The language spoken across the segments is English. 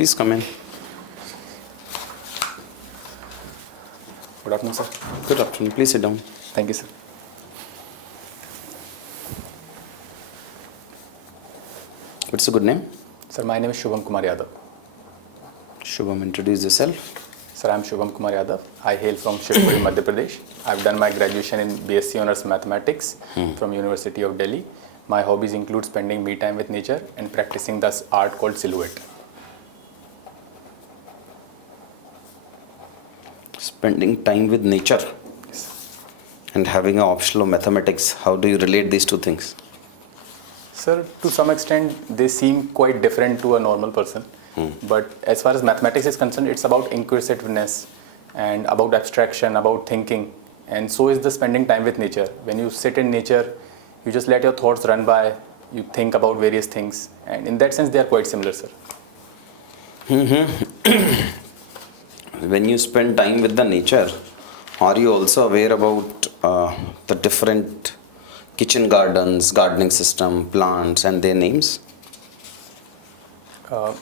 Please come in. Good afternoon, sir. Good afternoon. Please sit down. Thank you, sir. What's the good name? Sir, my name is Shubham Kumar Yadav. Shubham, introduce yourself. Sir, I am Shubham Kumar Yadav. I hail from Shivpuri, Madhya Pradesh. I've done my graduation in BSc Honours Mathematics from University of Delhi. My hobbies include spending me time with nature and practicing this art called silhouette. Spending time with nature and having an optional of mathematics. How do you relate these two things? Sir, to some extent, they seem quite different to a normal person. But as far as mathematics is concerned, it's about inquisitiveness and about abstraction, about thinking. And so is the spending time with nature. When you sit in nature, you just let your thoughts run by, you think about various things. And in that sense, they are quite similar, sir. When you spend time with the nature, are you also aware about the different kitchen gardens, gardening system, plants and their names?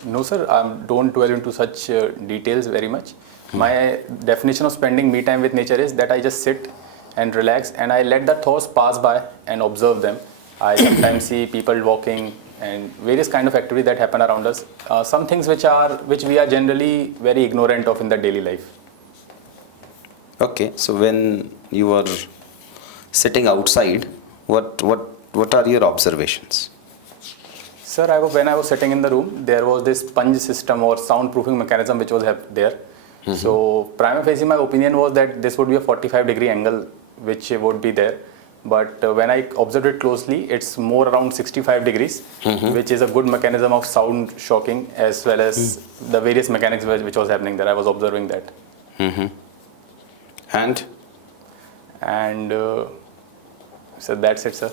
No, sir, don't dwell into such details very much. My definition of spending me time with nature is that I just sit and relax and I let the thoughts pass by and observe them. I sometimes see people walking and various kind of activities that happen around us. Some things which we are generally very ignorant of in the daily life. Okay, so when you are sitting outside, what are your observations? Sir, when I was sitting in the room, there was this sponge system or soundproofing mechanism which was there. So prima facie, my opinion was that this would be a 45-degree angle which would be there. But when I observed it closely, it's more around 65 degrees, which is a good mechanism of sound shocking as well as the various mechanics which was happening there. I was observing that. And so that's it, sir.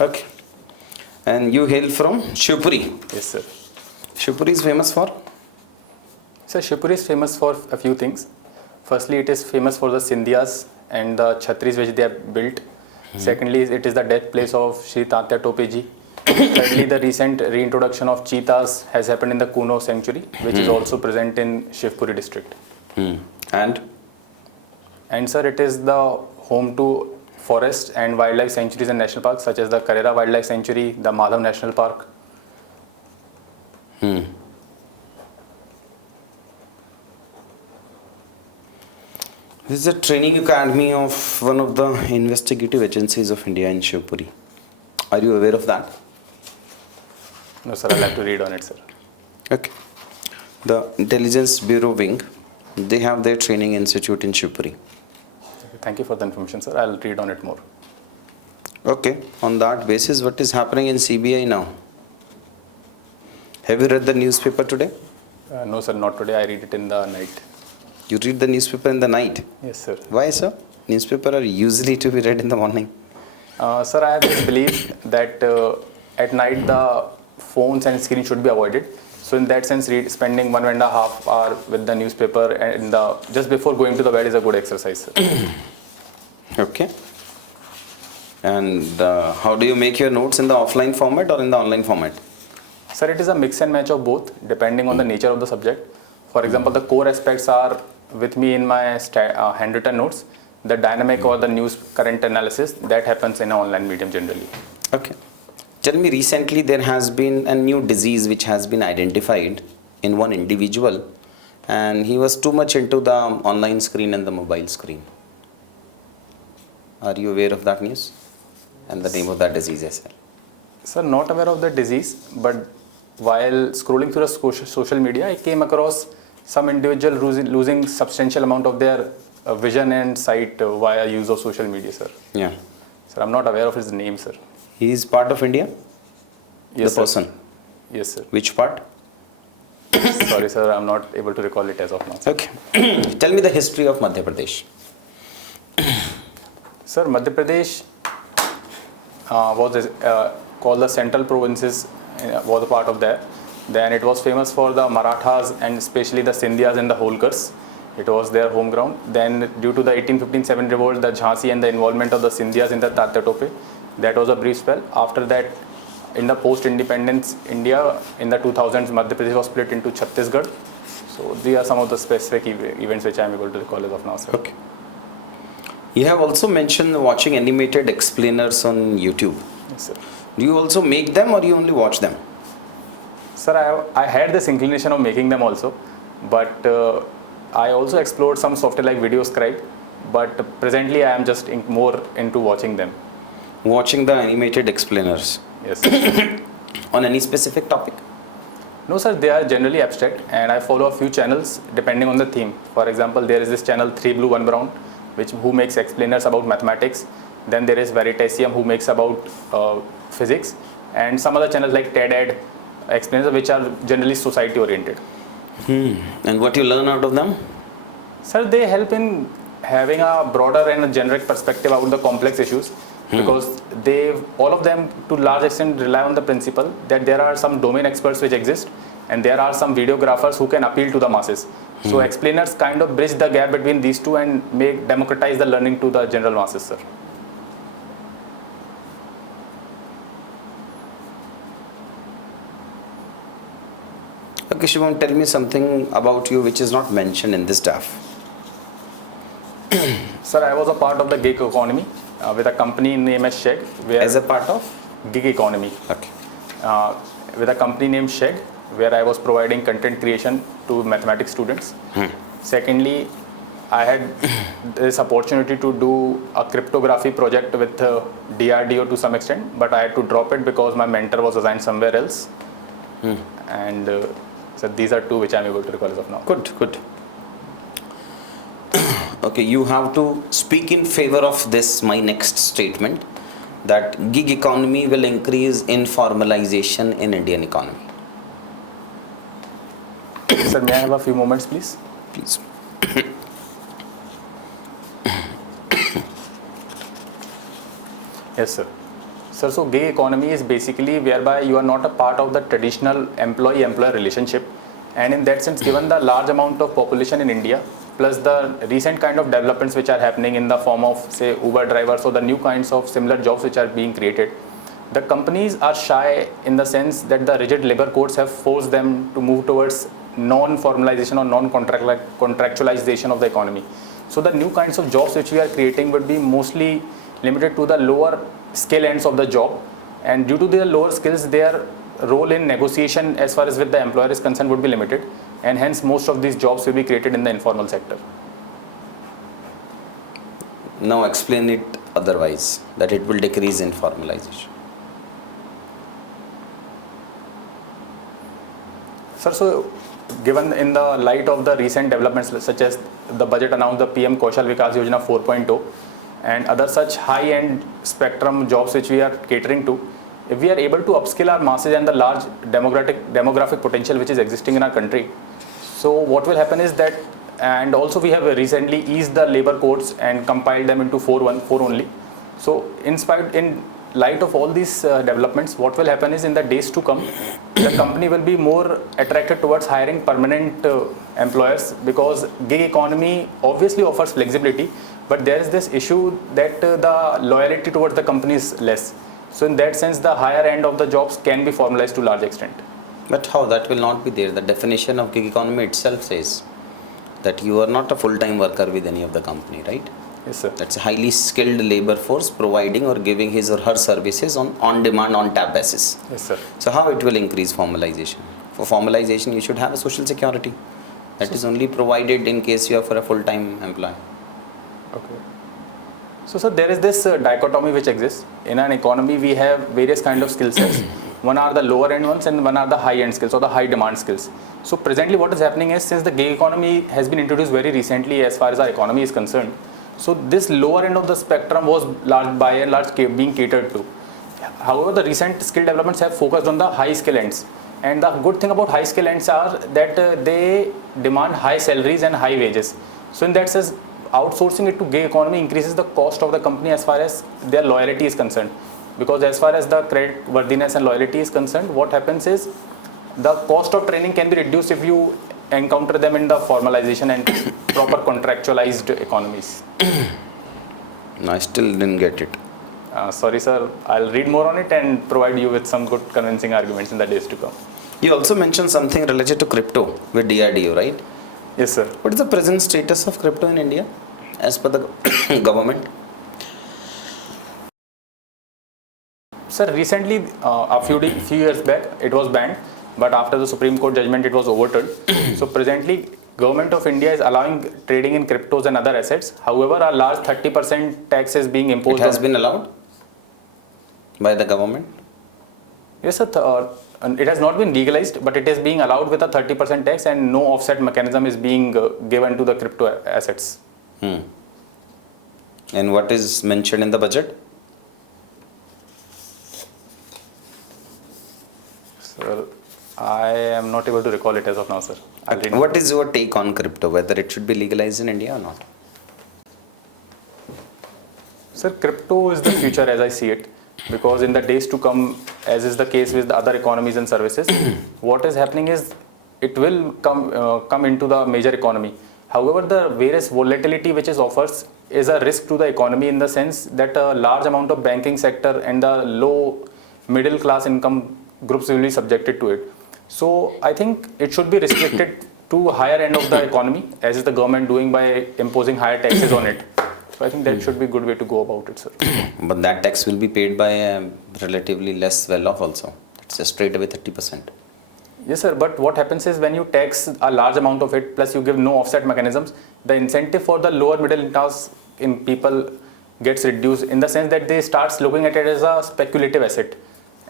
Okay. And you hail from Shivpuri? Yes, sir. Shivpuri is famous for? Sir, Shivpuri is famous for a few things. Firstly, it is famous for the Scindias and the Chhatris which they have built. Secondly, it is the death place of Shri Tatya Topeji. Thirdly, the recent reintroduction of cheetahs has happened in the Kuno sanctuary, which is also present in Shivpuri district. And sir, it is the home to forest and wildlife sanctuaries and national parks such as the Karera Wildlife Sanctuary, the Madhav National Park. This is a training academy of one of the investigative agencies of India in Shivpuri. Are you aware of that? No, sir, I'll have to read on it, sir. Okay. The Intelligence Bureau Wing, they have their training institute in Shivpuri. Thank you for the information, sir. I'll read on it more. Okay. On that basis, what is happening in CBI now? Have you read the newspaper today? No, sir, not today. I read it in the night. You read the newspaper in the night? Yes, sir. Why, sir? Newspaper are usually to be read in the morning. Sir, I have this belief that at night the phones and screen should be avoided. So in that sense, spending 1.5 hours with the newspaper and just before going to the bed is a good exercise, sir. Okay. And how do you make your notes, in the offline format or in the online format? Sir, it is a mix and match of both depending on the nature of the subject. For example, the core aspects are with me in my handwritten notes. The dynamic or the news current analysis, that happens in an online medium generally. Okay. Tell me, recently there has been a new disease which has been identified in one individual, and he was too much into the online screen and the mobile screen. Are you aware of that news and the name of that disease as well? Sir, not aware of the disease, but while scrolling through the social media, I came across some individual losing substantial amount of their vision and sight via use of social media, sir. Yeah. Sir, I'm not aware of his name, sir. He is part of India? Yes, the person? Sir. Yes, sir. Which part? Sorry, sir, I'm not able to recall it as of now. Okay. Tell me the history of Madhya Pradesh. Sir, Madhya Pradesh was called the Central Provinces, was a part of that. Then it was famous for the Marathas and especially the Scindias and the Holkars. It was their home ground. Then due to the 1815-7 revolt, the Jhansi and the involvement of the Scindias in the Tatya Tope, that was a brief spell. After that, in the post-independence India in the 2000s, Madhya Pradesh was split into Chhattisgarh. So these are some of the specific events which I am able to recall as of now, sir. Okay. You have also mentioned watching animated explainers on YouTube. Yes, sir. Do you also make them or you only watch them? Sir, I had this inclination of making them also, but I also explored some software like VideoScribe, but presently I am just more into watching them. Watching the animated explainers. Yes, sir. On any specific topic? No, sir, they are generally abstract, and I follow a few channels depending on the theme. For example, there is this channel 3 Blue 1 Brown, who makes explainers about mathematics. Then there is Veritasium, who makes about physics, and some other channels like TED explainers, which are generally society oriented. And what you learn out of them? Sir, they help in having a broader and a generic perspective about the complex issues, because all of them to large extent rely on the principle that there are some domain experts which exist, and there are some videographers who can appeal to the masses. So explainers kind of bridge the gap between these two and democratize the learning to the general masses, sir. Okay, Shubham, tell me something about you which is not mentioned in this staff. Sir, I was a part of the gig economy with a company named as Shed. As a part of? Gig economy. Okay. With a company named Shed, where I was providing content creation to mathematics students. Secondly, I had this opportunity to do a cryptography project with DRDO to some extent, but I had to drop it because my mentor was assigned somewhere else. And so these are two which I am able to recall as of now. Good, good. Okay, you have to speak in favor of this, my next statement, that gig economy will increase informalization in Indian economy. Sir, may I have a few moments, please? Please. Yes, sir. Sir, so gig economy is basically whereby you are not a part of the traditional employee-employer relationship, and in that sense, given the large amount of population in India, plus the recent kind of developments which are happening in the form of, say, Uber drivers or the new kinds of similar jobs which are being created, the companies are shy in the sense that the rigid labor codes have forced them to move towards non-formalization or non-contractualization of the economy. So the new kinds of jobs which we are creating would be mostly limited to the lower skill ends of the job, and due to their lower skills, their role in negotiation as far as with the employer is concerned would be limited, and hence most of these jobs will be created in the informal sector. Now explain it otherwise, that it will decrease informalization. Sir, so given in the light of the recent developments such as the budget announced, the PM Kaushal Vikas Yojana 4.0 and other such high-end spectrum jobs which we are catering to, if we are able to upskill our masses and the large demographic potential which is existing in our country, so what will happen is that, and also we have recently eased the labor codes and compiled them into 4 only. So in light of all these developments, what will happen is in the days to come, the company will be more attracted towards hiring permanent employers, because gig economy obviously offers flexibility, but there is this issue that the loyalty towards the company is less. So in that sense, the higher end of the jobs can be formalized to large extent. But how? That will not be there. The definition of gig economy itself says that you are not a full-time worker with any of the company, right? Yes, sir. That's a highly skilled labor force providing or giving his or her services on demand, on tap basis. Yes, sir. So how it will increase formalization? For formalization, you should have a social security. That is only provided in case you are for a full-time employee. Okay. So, sir, there is this dichotomy which exists. In an economy, we have various kind of skill sets. One are the lower end ones and one are the high end skills or the high demand skills. So presently what is happening is, since the gig economy has been introduced very recently as far as our economy is concerned, so this lower end of the spectrum was by and large being catered to. However, the recent skill developments have focused on the high skill ends. And the good thing about high skill ends are that they demand high salaries and high wages. So in that sense, outsourcing it to gig economy increases the cost of the company as far as their loyalty is concerned. Because as far as the credit worthiness and loyalty is concerned, what happens is the cost of training can be reduced if you encounter them in the formalization and proper contractualized economies. No, I still didn't get it. Sorry, sir. I'll read more on it and provide you with some good convincing arguments in the days to come. You also mentioned something related to crypto with DRDO, right? Yes, sir. What is the present status of crypto in India as per the government? Sir, recently, few years back, it was banned, but after the Supreme Court judgment, it was overturned. So presently, Government of India is allowing trading in cryptos and other assets. However, a large 30% tax is being imposed. It has been allowed by the government? Yes, sir. It has not been legalized, but it is being allowed with a 30% tax, and no offset mechanism is being given to the crypto assets. And what is mentioned in the budget? Sir, I am not able to recall it as of now, sir. What is your take on crypto, whether it should be legalized in India or not? Sir, crypto is the future as I see it, because in the days to come, as is the case with the other economies and services, what is happening is it will come into the major economy. However, the various volatility which is offers is a risk to the economy in the sense that a large amount of banking sector and the low middle class income groups will be subjected to it. So I think it should be restricted to higher end of the economy, as is the government doing by imposing higher taxes on it. So I think that should be a good way to go about it, sir. But that tax will be paid by a relatively less well-off also. It's a straight away 30%. Yes, sir. But what happens is when you tax a large amount of it, plus you give no offset mechanisms, the incentive for the lower middle class in people gets reduced in the sense that they start looking at it as a speculative asset.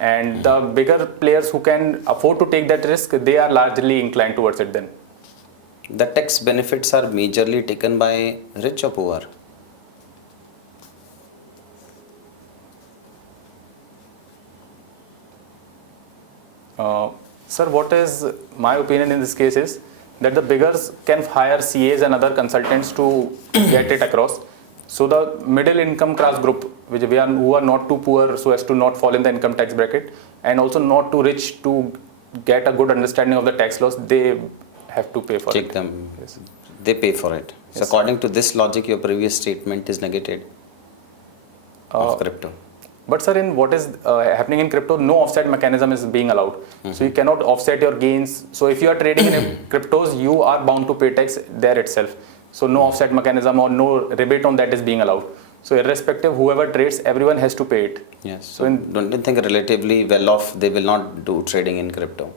And the bigger players who can afford to take that risk, they are largely inclined towards it then. The tax benefits are majorly taken by rich or poor? Sir, what is my opinion in this case is that the biggers can hire CAs and other consultants to get it across. So the middle income class group, who are not too poor so as to not fall in the income tax bracket, and also not too rich to get a good understanding of the tax laws, they have to pay for it. Yes. They pay for it. So Yes. according to this logic, your previous statement is negated of crypto. But sir, in what is happening in crypto, no offset mechanism is being allowed. So you cannot offset your gains. So if you are trading in cryptos, you are bound to pay tax there itself. So no offset mechanism or no rebate on that is being allowed. So irrespective, whoever trades, everyone has to pay it. Yes. So don't you think relatively well-off, they will not do trading in crypto?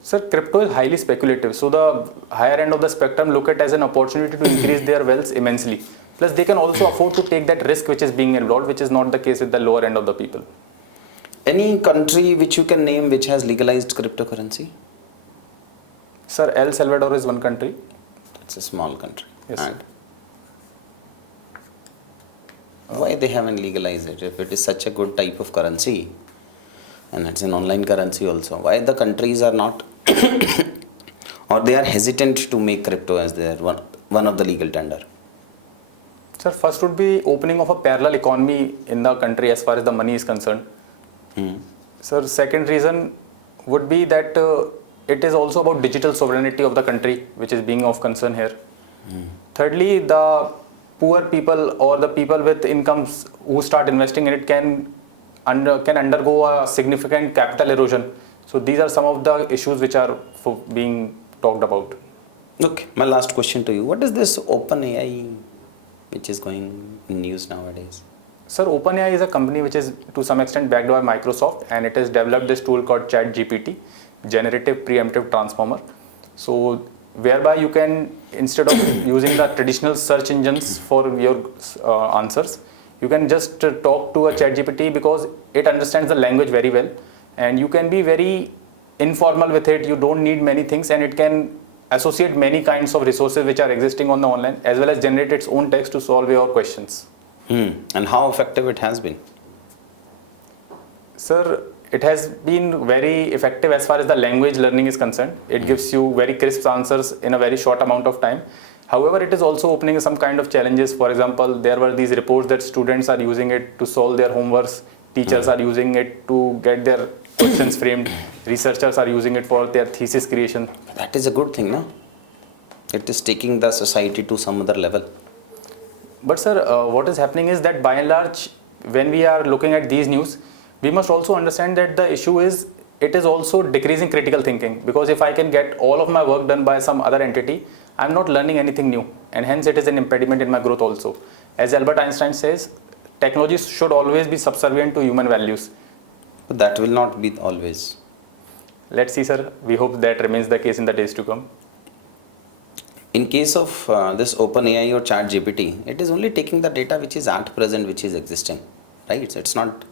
Sir, crypto is highly speculative. So the higher end of the spectrum look at as an opportunity to increase their wealth immensely. Plus, they can also afford to take that risk which is being involved, which is not the case with the lower end of the people. Any country which you can name which has legalized cryptocurrency? Sir, El Salvador is one country. It's a small country. Yes, And why they haven't legalized it? If it is such a good type of currency, and it's an online currency also, why the countries are not or they are hesitant to make crypto as their one of the legal tender? Sir, first would be opening of a parallel economy in the country as far as the money is concerned. Sir, second reason would be that it is also about digital sovereignty of the country, which is being of concern here. Thirdly, the poor people or the people with incomes who start investing in it can undergo a significant capital erosion. So these are some of the issues which are being talked about. Okay, my last question to you. What is this OpenAI which is going in news nowadays? Sir, OpenAI is a company which is to some extent backed by Microsoft, and it has developed this tool called ChatGPT, Generative Preemptive Transformer. So whereby you can, instead of using the traditional search engines for your answers, you can just talk to a ChatGPT because it understands the language very well, and you can be very informal with it. You don't need many things, and it can associate many kinds of resources which are existing on the online, as well as generate its own text to solve your questions. And how effective it has been? Sir, it has been very effective as far as the language learning is concerned. It gives you very crisp answers in a very short amount of time. However, it is also opening some kind of challenges. For example, there were these reports that students are using it to solve their homeworks. Teachers are using it to get their questions framed. Researchers are using it for their thesis creation. That is a good thing, no? It is taking the society to some other level. But sir, what is happening is that by and large, when we are looking at these news, we must also understand that the issue is it is also decreasing critical thinking, because if I can get all of my work done by some other entity, I'm not learning anything new, and hence it is an impediment in my growth also. As Albert Einstein says, technology should always be subservient to human values. But that will not be always. Let's see, sir. We hope that remains the case in the days to come. In case of this OpenAI or ChatGPT, it is only taking the data which is at present, which is existing, right? So it's not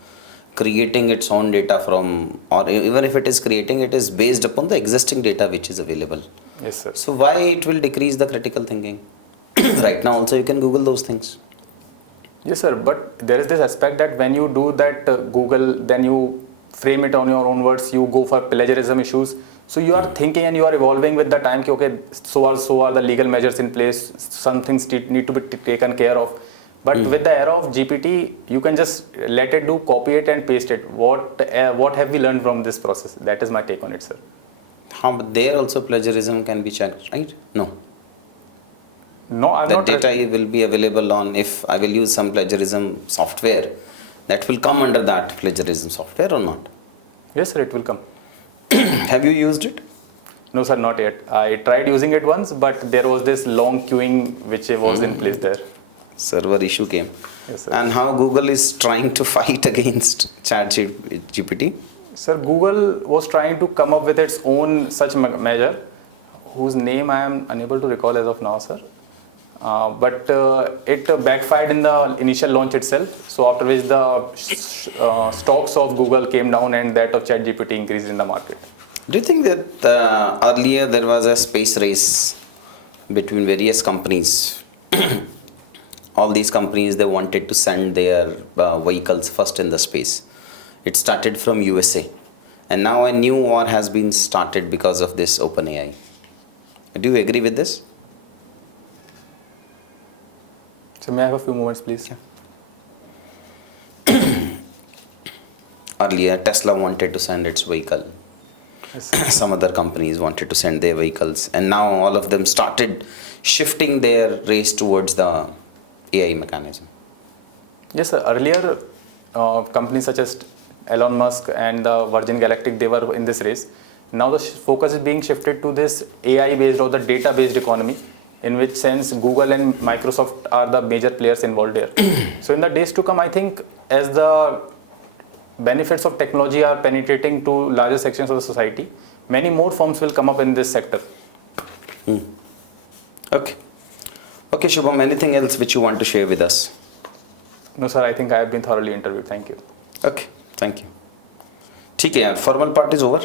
creating its own data from, or even if it is creating, it is based upon the existing data which is available. Yes, sir. So why it will decrease the critical thinking? Right now also you can Google those things. Yes, sir. But there is this aspect that when you do that Google, then you frame it on your own words, you go for plagiarism issues. So you are thinking and you are evolving with the time, okay, so are the legal measures in place, some things need to be taken care of. But with the era of GPT, you can just let it do, copy it and paste it. What have we learned from this process? That is my take on it, sir. But there also plagiarism can be checked, right? No. No, I'm not. That data will be available on, if I will use some plagiarism software, that will come under that plagiarism software or not? Yes, sir, it will come. Have you used it? No, sir, not yet. I tried using it once, but there was this long queuing which was in place there. Server issue came. Yes, sir. And how Google is trying to fight against ChatGPT? Sir, Google was trying to come up with its own such measure, whose name I am unable to recall as of now, sir. But it backfired in the initial launch itself. So after which the stocks of Google came down and that of ChatGPT increased in the market. Do you think that earlier there was a space race between various companies? All these companies, they wanted to send their vehicles first in the space. It started from USA. And now a new war has been started because of this OpenAI. Do you agree with this? So may I have a few moments, please? Earlier, Tesla wanted to send its vehicle. Yes. Some other companies wanted to send their vehicles. And now all of them started shifting their race towards the AI mechanism. Yes, sir. Earlier, companies such as Elon Musk and the Virgin Galactic, they were in this race. Now the focus is being shifted to this AI-based or the data-based economy, in which sense Google and Microsoft are the major players involved here. So in the days to come, I think as the benefits of technology are penetrating to larger sections of the society, many more firms will come up in this sector. Okay. Okay, Shubham, anything else which you want to share with us? No, sir, I think I have been thoroughly interviewed. Thank you. Okay, thank you. ठीक है यार, formal part is over.